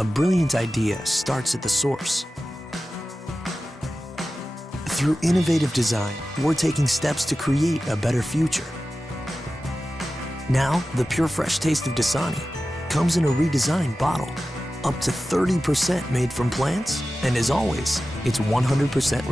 a brilliant idea starts at the source. Through innovative design, we're taking steps to create a better future. Now, the pure fresh taste of Dasani comes in a redesigned bottle, up to 30% made from plants, and as always, it's 100%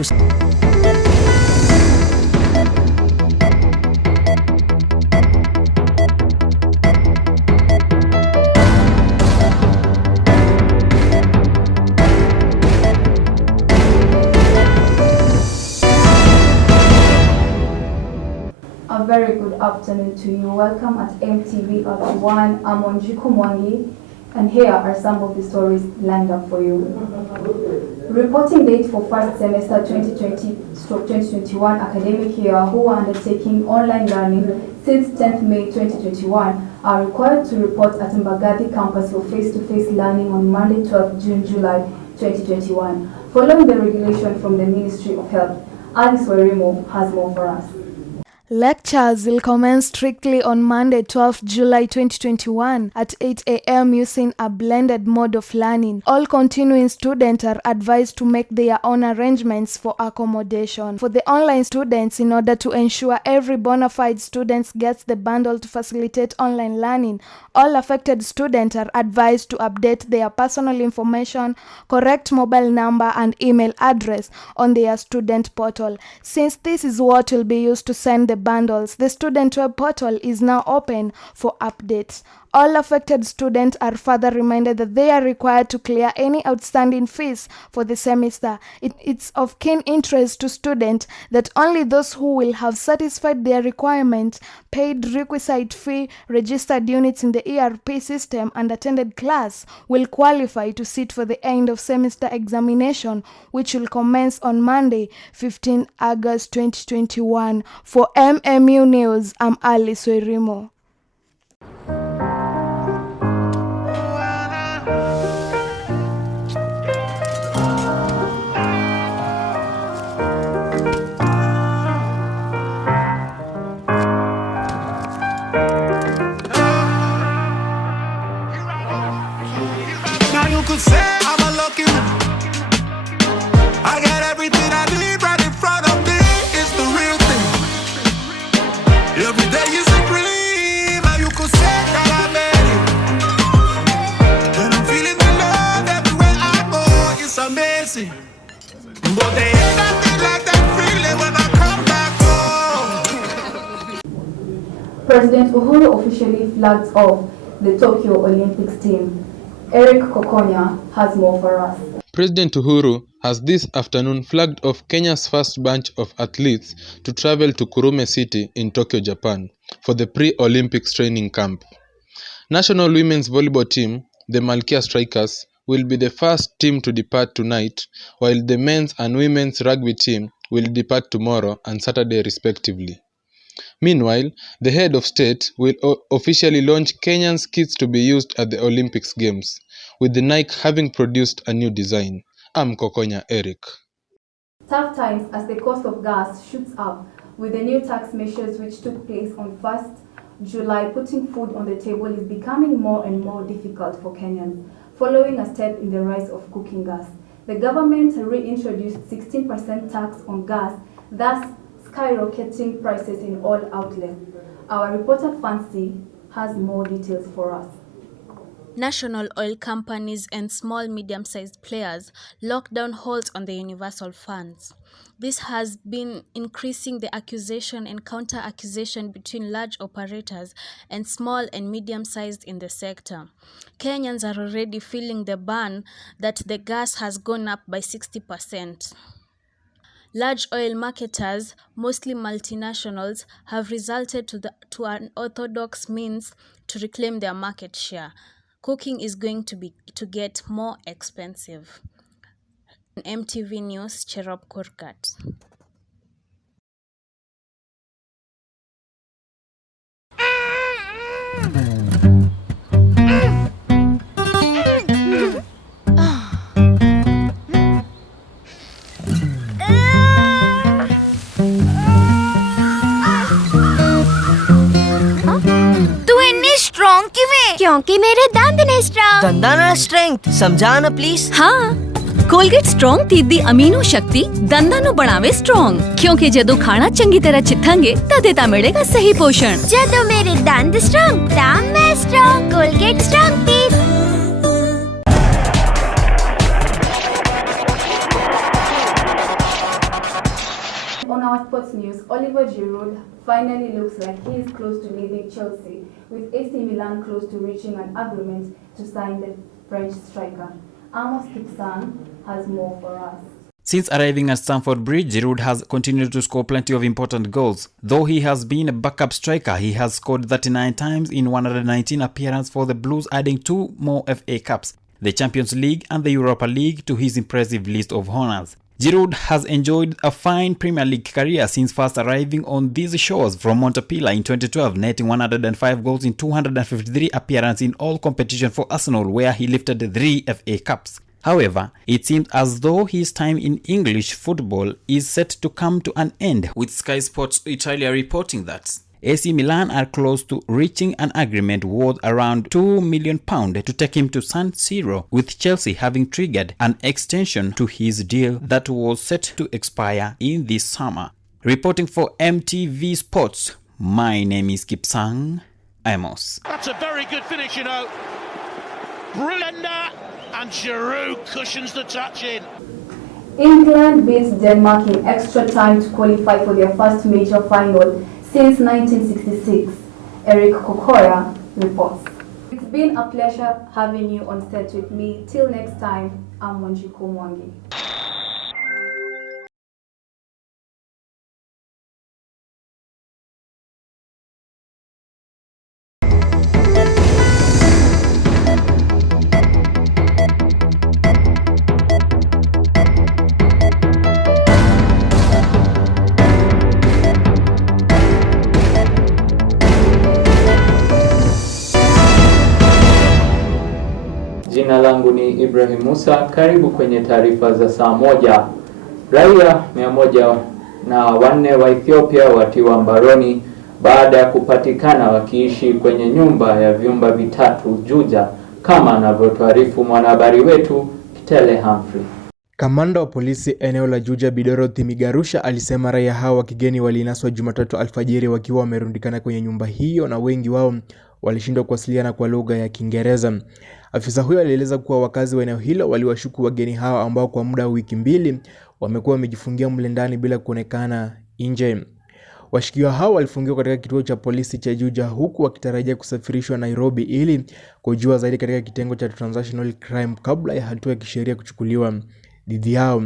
A very good afternoon to you. Welcome at MTV at 1. I'm Onjiku Mwangi, and here are some of the stories lined up for you. Reporting date for first semester 2020-2021 academic year who are undertaking online learning since 10th May 2021 are required to report at Mbagathi campus for face-to-face learning on Monday 12th July 2021. Following the regulation from the Ministry of Health, Alice Werimo has more for us. Lectures will commence strictly on Monday, 12th July 2021 at 8 a.m. using a blended mode of learning. All continuing students are advised to make their own arrangements for accommodation. For the online students, in order to ensure every bona fide student gets the bundle to facilitate online learning, all affected students are advised to update their personal information, correct mobile number and email address on their student portal. Since this is what will be used to send the bundles, the student web portal is now open for updates. All affected students are further reminded that they are required to clear any outstanding fees for the semester. It's of keen interest to students that only those who will have satisfied their requirements, paid requisite fee, registered units in the ERP system and attended class will qualify to sit for the end of semester examination, which will commence on Monday, 15 August 2021. For MMU News, I'm Alice Werimo. Say I'm a lucky man. I got everything I need right in front of me. It's the real thing. Every day is a dream. And you could say that I made it. And I'm feeling the love everywhere I go. It's amazing. But they ain't nothing like that feeling when I come back home. President Uhuru officially flags off the Tokyo Olympics team. Eric Kokonya has more for us. President Uhuru has this afternoon flagged off Kenya's first batch of athletes to travel to Kurume City in Tokyo, Japan, for the pre-Olympics training camp. National women's volleyball team, the Malkia Strikers, will be the first team to depart tonight, while the men's and women's rugby team will depart tomorrow and Saturday respectively. Meanwhile, the head of state will officially launch Kenyan kits to be used at the Olympics Games, with the Nike having produced a new design. I'm Kokonya Eric. Tough times as the cost of gas shoots up with the new tax measures which took place on 1st July. Putting food on the table is becoming more and more difficult for Kenyans, following a step in the rise of cooking gas. The government reintroduced 16% tax on gas, thus skyrocketing prices in all outlets. Our reporter Fancy has more details for us. National oil companies and small medium-sized players lock down holds on the universal funds. This has been increasing the accusation and counter-accusation between large operators and small and medium-sized in the sector. Kenyans are already feeling the burn that the gas has gone up by 60%. Large oil marketers, mostly multinationals, have resorted to unorthodox means to reclaim their market share. Cooking is going to get more expensive. MTV News, Cherop Kurkat. क्योंकि मेरे दंद ने स्ट्रॉन्ग। दंदाना स्ट्रेंथ समझाना प्लीज। हाँ, Colgate strong दी दी अमीनो शक्ति दंदां ਨੂੰ ਬਣਾਵੇ स्ट्रॉन्ग क्योंकि ਜਦੋਂ ਖਾਣਾ ਚੰਗੀ ਤਰ੍ਹਾਂ ਚਿੱਥਾਂਗੇ ਤਦੇ ਤਾਂ ਮਿਲੇਗਾ ਸਹੀ ਪੋਸ਼ਣ। ਜਦੋਂ ਮੇਰੇ ਦੰਦ ਸਟਰੋਂਗ ਤਾਂ ਮੈਂ strong. Colgate strong teeth. On our sports news, Oliver Giroud finally looks like he is close to leaving Chelsea, with AC Milan close to reaching an agreement to sign the French striker. Amos Kipsang has more for us. Since arriving at Stamford Bridge, Giroud has continued to score plenty of important goals. Though he has been a backup striker, he has scored 39 times in 119 appearances for the Blues, adding 2 more FA Cups, the Champions League and the Europa League to his impressive list of honours. Giroud has enjoyed a fine Premier League career since first arriving on these shores from Montpellier in 2012, netting 105 goals in 253 appearances in all competition for Arsenal, where he lifted 3 FA Cups. However, it seems as though his time in English football is set to come to an end, with Sky Sports Italia reporting that AC Milan are close to reaching an agreement worth around £2 million to take him to San Siro, with Chelsea having triggered an extension to his deal that was set to expire in this summer. Reporting for MTV Sports, my name is Kipsang Amos. That's a very good finish, you know. Brilliant, and Giroud cushions the touch in. England beats Denmark in extra time to qualify for their first major final since 1966. Eric Kokoya reports. It's been a pleasure having you on set with me. Till next time, I'm Wanjiku Mwangi. Jina langu ni Ibrahim Musa, karibu kwenye taarifa za saa moja. Raia 104 wa Ethiopia watiwa mbaroni baada ya kupatikana wakiishi kwenye nyumba ya vyumba vitatu Juja, kama anavyotuarifu mwanahabari wetu Kitele Humphrey. Kamanda wa polisi eneo la Juja Bidorothy Migarusha alisema raia hao wa kigeni walinaswa Jumatatu alfajiri wakiwa wamerundikana kwenye nyumba hiyo na wengi wao walishindwa kuwasiliana kwa lugha ya Kiingereza. Afisa huyo alieleza kuwa wakazi wa eneo hilo waliwashuku wageni hao ambao kwa muda wa wiki mbili wamekuwa wamejifungia mle ndani bila kuonekana nje. Washukiwa hao walifungiwa katika kituo cha polisi cha Juja huku wakitarajia kusafirishwa Nairobi ili kujua zaidi katika kitengo cha transnational crime kabla ya hatua ya kisheria kuchukuliwa dhidi yao.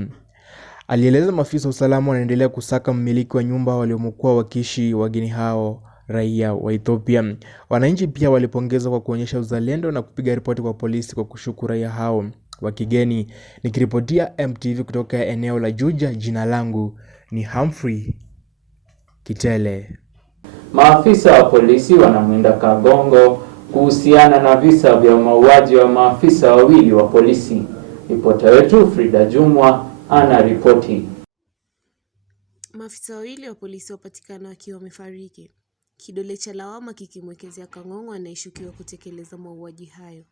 Alieleza maafisa usalama wanaendelea kusaka mmiliki wa nyumba waliokuwa wakiishi wageni hao raia wa Ethiopia. Wananchi pia walipongeza kwa kuonyesha uzalendo na kupiga ripoti kwa polisi kwa kushuku raia hao wa kigeni. Nikiripotia MTV kutoka eneo la Juja, jina langu ni Humphrey Kitele. Maafisa wa polisi wanamwinda Kagongo kuhusiana na visa vya mauaji wa maafisa wawili wa polisi. Ripota wetu Frida Jumwa ana ripoti. Maafisa wawili wa polisi wapatikana wakiwa wamefariki, kidole cha lawama kikimwekezea Kang'ong'o anayeshukiwa kutekeleza mauaji hayo.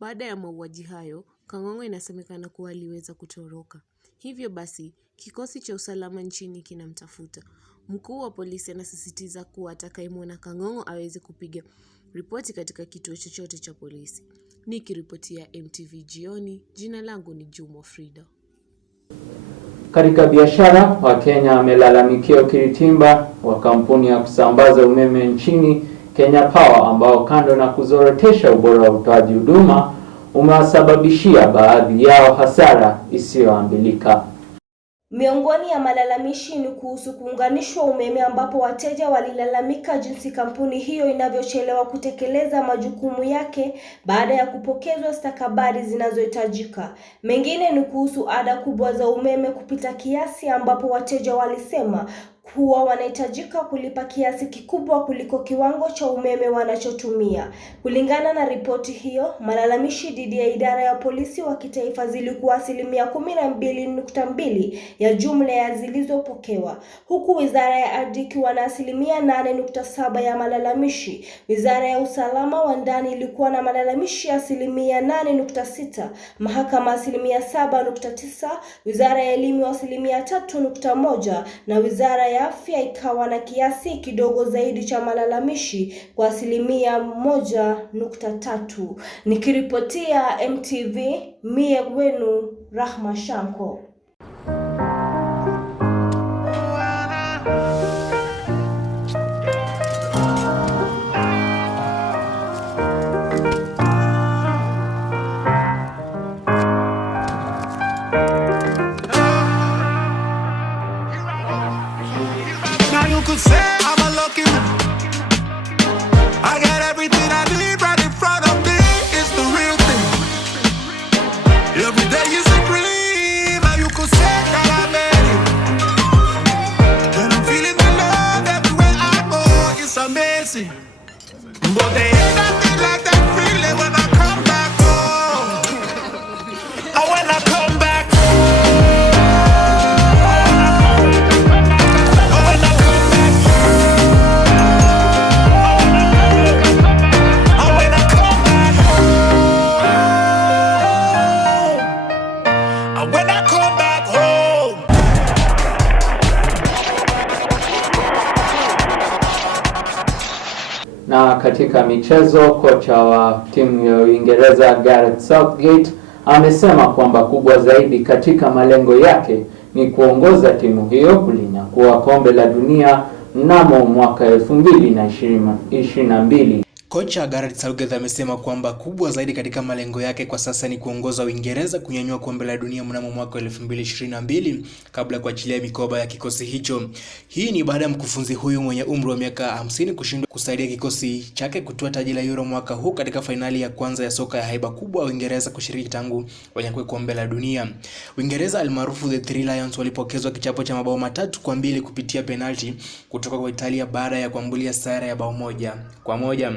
Baada ya mauaji hayo, Kang'ong'o inasemekana kuwa aliweza kutoroka. Hivyo basi, kikosi cha usalama nchini kinamtafuta. Mkuu wa polisi anasisitiza kuwa atakayemwona Kang'ong'o aweze kupiga ripoti katika kituo chochote cha polisi. Nikiripotia MTV jioni, jina langu ni Jumo Frida. Katika biashara, Wakenya wamelalamikia ukiritimba wa kampuni ya kusambaza umeme nchini Kenya Power, ambao kando na kuzorotesha ubora wa utoaji huduma umewasababishia baadhi yao hasara isiyoambilika. Miongoni ya malalamishi ni kuhusu kuunganishwa umeme, ambapo wateja walilalamika jinsi kampuni hiyo inavyochelewa kutekeleza majukumu yake baada ya kupokezwa stakabadhi zinazohitajika. Mengine ni kuhusu ada kubwa za umeme kupita kiasi, ambapo wateja walisema kuwa wanahitajika kulipa kiasi kikubwa kuliko kiwango cha umeme wanachotumia. Kulingana na ripoti hiyo, malalamishi dhidi ya idara ya polisi wa kitaifa zilikuwa 12.2 ya jumla ya zilizopokewa, huku wizara ya ardhi ikiwa na 8.7 ya malalamishi. Wizara ya usalama wa ndani ilikuwa na malalamishi 8.6, mahakama 7.9, wizara ya elimu 3.1 na wizara ya afya ikawa na kiasi kidogo zaidi cha malalamishi kwa 1.3. Nikiripotia MTV, mie wenu Rahma Shanko. You could say I'm a lucky man. I got everything I need right in front of me. It's the real thing. Every day is a dream. And you could say that I made it. And I'm feeling the love everywhere I go. It's amazing. But they ain't nothing like that feeling when I come back home. And when I come back Na katika michezo, kocha wa timu ya Uingereza Gareth Southgate amesema kwamba kubwa zaidi katika malengo yake ni kuongoza timu hiyo kulinyakua kombe la dunia mnamo mwaka 2022. Kocha Gareth Southgate amesema kwamba kubwa zaidi katika malengo yake kwa sasa ni kuongoza Uingereza kunyanyua kombe la dunia mnamo mwaka 2022 kabla ya kuachilia mikoba ya kikosi hicho. Hii ni baada ya mkufunzi huyu mwenye umri wa miaka 50 kushindwa kusaidia kikosi chake kutoa taji la Euro mwaka huu katika fainali ya kwanza ya soka ya haiba kubwa Uingereza kushiriki tangu wanyakue kombe la dunia. Uingereza almaarufu The Three Lions walipokezwa kichapo cha mabao 3-2 kupitia penalti kutoka kwa Italia baada ya kuambulia sare ya bao 1-1.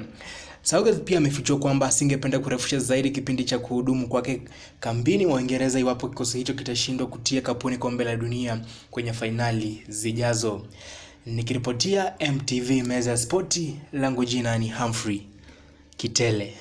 Southgate pia amefichua kwamba asingependa kurefusha zaidi kipindi cha kuhudumu kwake kambini wa Uingereza iwapo kikosi hicho kitashindwa kutia kapuni kombe la dunia kwenye fainali zijazo. Nikiripotia MTV Meza Sporti, langu jina ni Humphrey Kitele.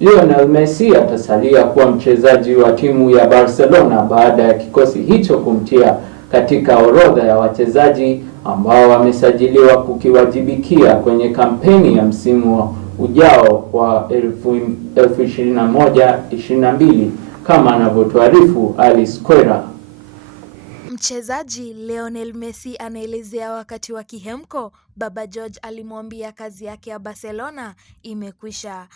Lionel Messi atasalia kuwa mchezaji wa timu ya Barcelona baada ya kikosi hicho kumtia katika orodha ya wachezaji ambao wamesajiliwa kukiwajibikia kwenye kampeni ya msimu ujao wa 2021-22 kama anavyotuarifu Alice Kwera. Mchezaji Lionel Messi anaelezea wakati wa kihemko Baba George alimwambia kazi yake ya Barcelona imekwisha.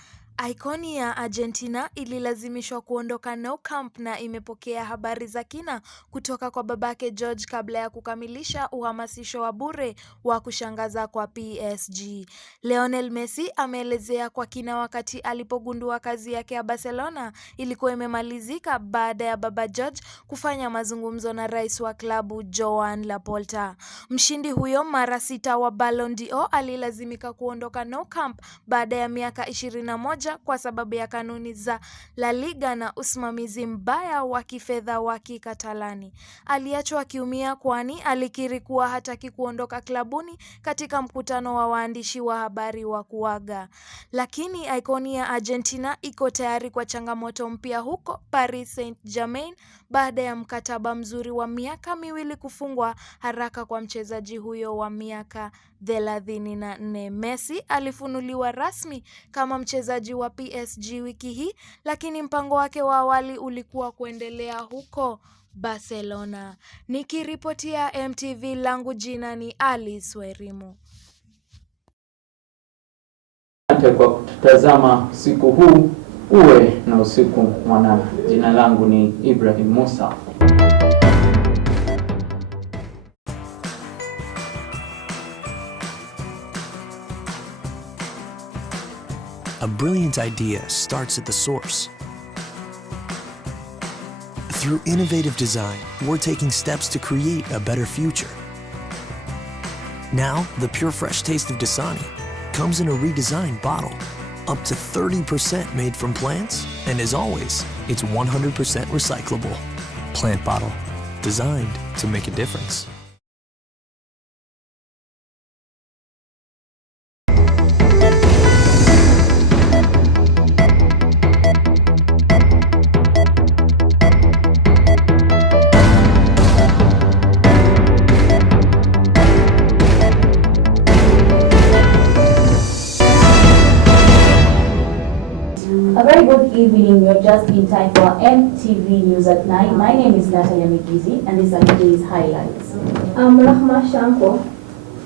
Ikoni ya Argentina ililazimishwa kuondoka Nou Camp na imepokea habari za kina kutoka kwa babake George kabla ya kukamilisha uhamasisho wa bure wa kushangaza kwa PSG. Lionel Messi ameelezea kwa kina wakati alipogundua kazi yake ya Barcelona ilikuwa imemalizika baada ya Baba George kufanya mazungumzo na rais wa klabu Joan Laporta. Mshindi huyo mara 6 wa Ballon d'Or alilazimika kuondoka Nou Camp baada ya miaka 21 kwa sababu ya kanuni za La Liga na usimamizi mbaya wa kifedha wa Kikatalani. Aliachwa akiumia kwani alikiri kuwa hataki kuondoka klabuni katika mkutano wa waandishi wa habari wa kuaga. Lakini ikoni ya Argentina iko tayari kwa changamoto mpya huko Paris Saint-Germain baada ya mkataba mzuri wa miaka 2 kufungwa haraka kwa mchezaji huyo wa miaka 34. Messi alifunuliwa rasmi kama mchezaji wa PSG wiki hii, lakini mpango wake wa awali ulikuwa kuendelea huko Barcelona. Nikiripotia MTV, langu jina ni Alice Werimu. Asante kwa kutazama siku huu, uwe na usiku mwanana. Jina langu ni Ibrahim Musa. A brilliant idea starts at the source. Through innovative design, we're taking steps to create a better future. Now, the pure fresh taste of Dasani comes in a redesigned bottle, up to 30% made from plants, and as always, it's 100% recyclable. Plant bottle, designed to make a difference. A very good evening. You're just in time for MTV News at 9. My name is Natalia Migizi and these are today's highlights. I'm Rahma Shanko.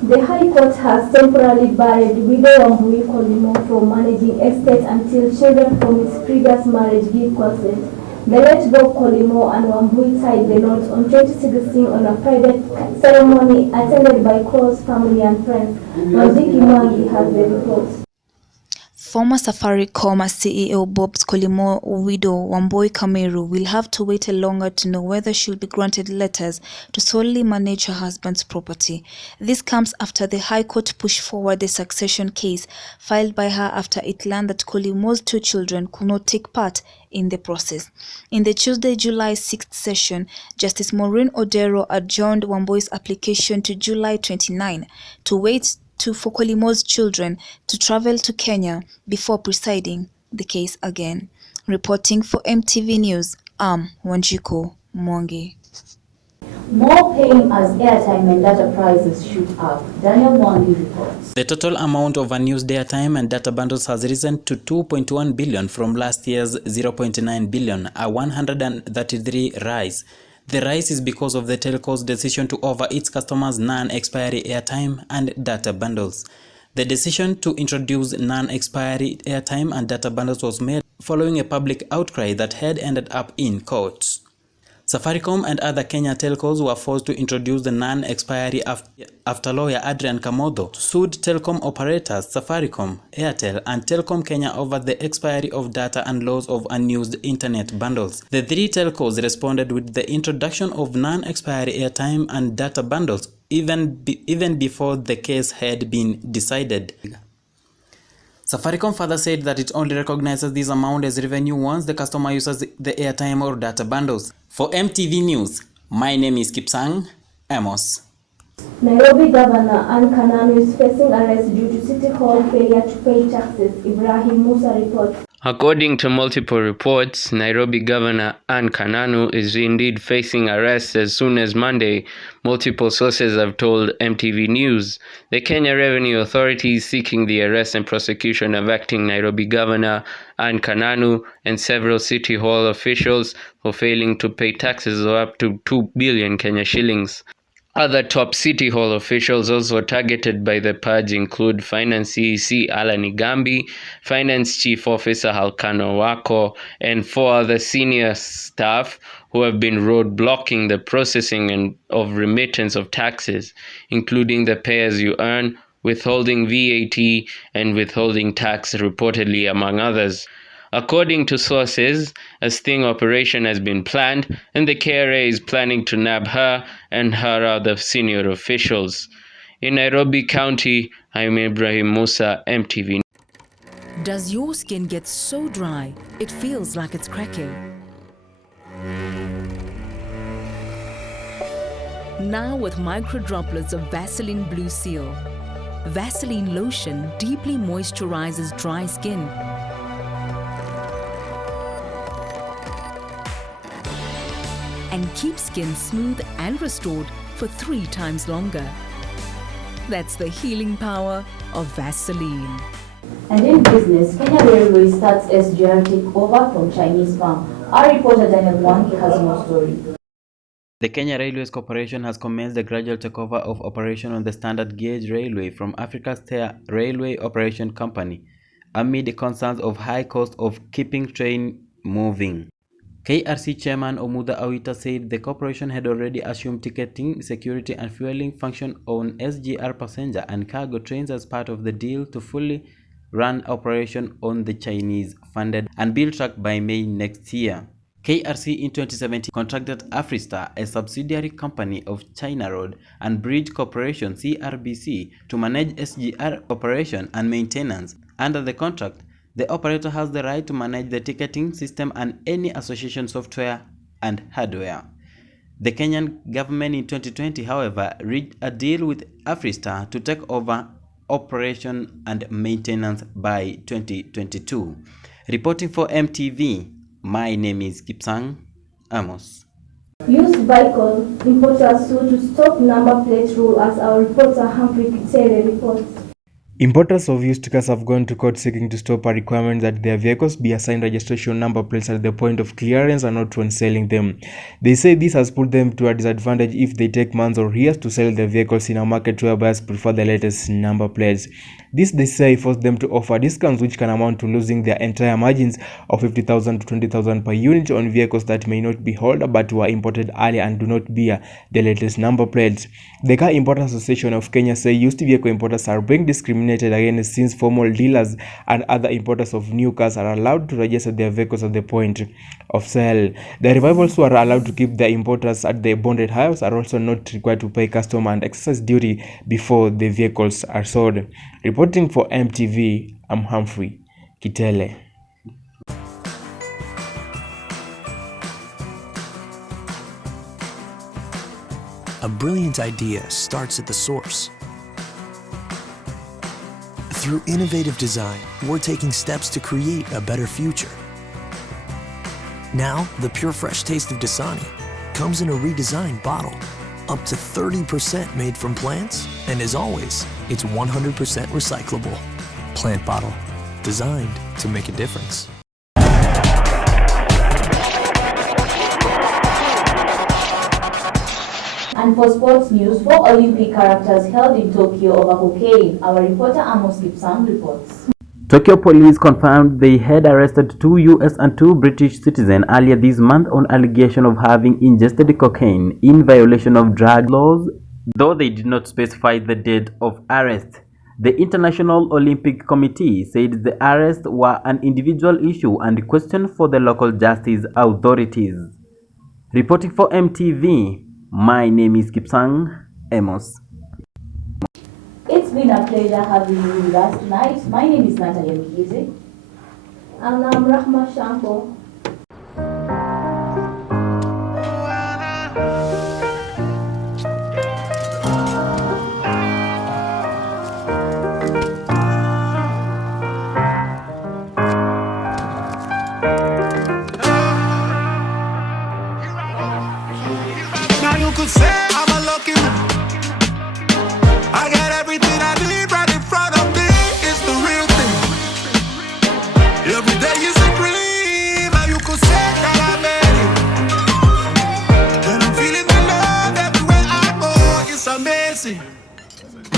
The High Court has temporarily barred widow Wambui Kolimo from managing estates until children from his previous marriage give consent. The late Bob Kolimo and Wambui tied the knot on 2016 on a private ceremony attended by close family and friends. Noziki Mwangi has the report. Former Safaricom CEO Bob Kolimo's widow Wambui Kameru will have to wait longer to know whether she'll be granted letters to solely manage her husband's property. This comes after the High Court pushed forward the succession case filed by her after it learned that Kolimo's 2 children could not take part in the process. In the Tuesday, July 6th session, Justice Maureen Odero adjourned Wambui's application to July 29 to wait for Kolimo's children to travel to Kenya before presiding the case again. Reporting for MTV News, I'm Wanjiku Mwangi. More paying as airtime and data prices shoot up. Daniel Mwangi reports. The total amount of unused airtime and data bundles has risen to 2.1 billion from last year's 0.9 billion, a 133 rise. The rise is because of the telco's decision to offer its customers non-expiry airtime and data bundles. The decision to introduce non-expiry airtime and data bundles was made following a public outcry that had ended up in courts. Safaricom and other Kenya telcos were forced to introduce the non-expiry after lawyer Adrian Kamodo sued telecom operators Safaricom, Airtel and Telkom Kenya over the expiry of data and loss of unused internet bundles. The 3 telcos responded with the introduction of non-expiry airtime and data bundles even before the case had been decided. Safaricom further said that it only recognizes this amount as revenue once the customer uses the airtime or data bundles. For MTV News, my name is Kipsang Amos. Nairobi Governor Anne Kananu is facing arrest due to City Hall failure to pay taxes. Ibrahim Musa reports. According to multiple reports, Nairobi Governor Anne Kananu is indeed facing arrest as soon as Monday, multiple sources have told MTV News. The Kenya Revenue Authority is seeking the arrest and prosecution of acting Nairobi Governor Anne Kananu and several City Hall officials for failing to pay taxes of up to 2 billion Kenya shillings. Other top City Hall officials also targeted by the purge include Finance CEC Alan Igambi, Finance Chief Officer Halkano Wako, and 4 other senior staff who have been roadblocking the processing of remittance of taxes, including the pay-as-you-earn, withholding VAT, and withholding tax reportedly, among others. According to sources, a sting operation has been planned and the KRA is planning to nab her and her other senior officials. In Nairobi County, I'm Ibrahim Musa, MTV. Does your skin get so dry it feels like it's cracking? Now with micro droplets of Vaseline Blue Seal. Vaseline lotion deeply moisturizes dry skin. And keep skin smooth and restored for 3 times longer. That's the healing power of Vaseline. And in business, Kenya Railway starts SGR takeover from Chinese firm. Our reporter Daniel Mwangi has more story. The Kenya Railways Corporation has commenced the gradual takeover of operation on the standard gauge railway from Africa's Thea Railway Operation Company, amid concerns of high cost of keeping train moving. KRC Chairman Omuda Awita said the corporation had already assumed ticketing, security and fueling function on SGR passenger and cargo trains as part of the deal to fully run operation on the Chinese-funded and built track by May next year. KRC in 2017 contracted Afristar, a subsidiary company of China Road and Bridge Corporation (CRBC), to manage SGR operation and maintenance. Under the contract, the operator has the right to manage the ticketing system and any association software and hardware. The Kenyan government in 2020, however, reached a deal with Afristar to take over operation and maintenance by 2022. Reporting for MTV, my name is Kipsang Amos. Used vehicle importers sue to stop number plate rule, as our reporter Humphrey Kitele reports. Importers of used cars have gone to court seeking to stop a requirement that their vehicles be assigned registration number plates at the point of clearance and not when selling them. They say this has put them to a disadvantage if they take months or years to sell their vehicles in a market where buyers prefer the latest number plates. This, they say, forced them to offer discounts which can amount to losing their entire margins of 50,000 to 20,000 per unit on vehicles that may not be older but were imported earlier and do not bear the latest number plates. The Car Importers Association of Kenya say used vehicle importers are being discriminated against since formal dealers and other importers of new cars are allowed to register their vehicles at the point of sale. The revivals who are allowed to keep their importers at the bonded house are also not required to pay custom and excise duty before the vehicles are sold. Reporting for MTV, I'm Humphrey Kitele. A brilliant idea starts at the source. Through innovative design, we're taking steps to create a better future. Now, the pure fresh taste of Dasani comes in a redesigned bottle, up to 30% made from plants, and as always, it's 100% recyclable. Plant bottle, designed to make a difference. And for sports news, 4 Olympic characters held in Tokyo over cocaine. Our reporter Amos Gibson reports. Tokyo police confirmed they had arrested 2 US and 2 British citizens earlier this month on allegation of having ingested cocaine in violation of drug laws, though they did not specify the date of arrest. The International Olympic Committee said the arrests were an individual issue and question for the local justice authorities. Reporting for MTV, my name is Kipsang Amos. It's been a pleasure having you with us tonight. My name is Natalia Mikizi. And I'm Rahma Shanko. Now you could say I'm a lucky man. I got everything I need right in front of me. It's the real thing. Every day is a dream. Now you could say that I made it. And I'm feeling the love everywhere I go. It's amazing.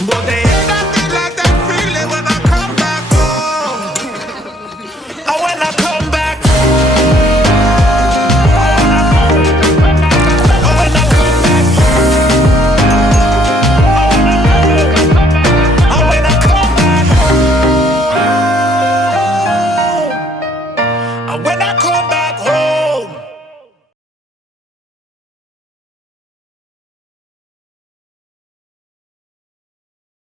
But they ain't nothing like that feeling when I come back home. Oh, when I come back when I come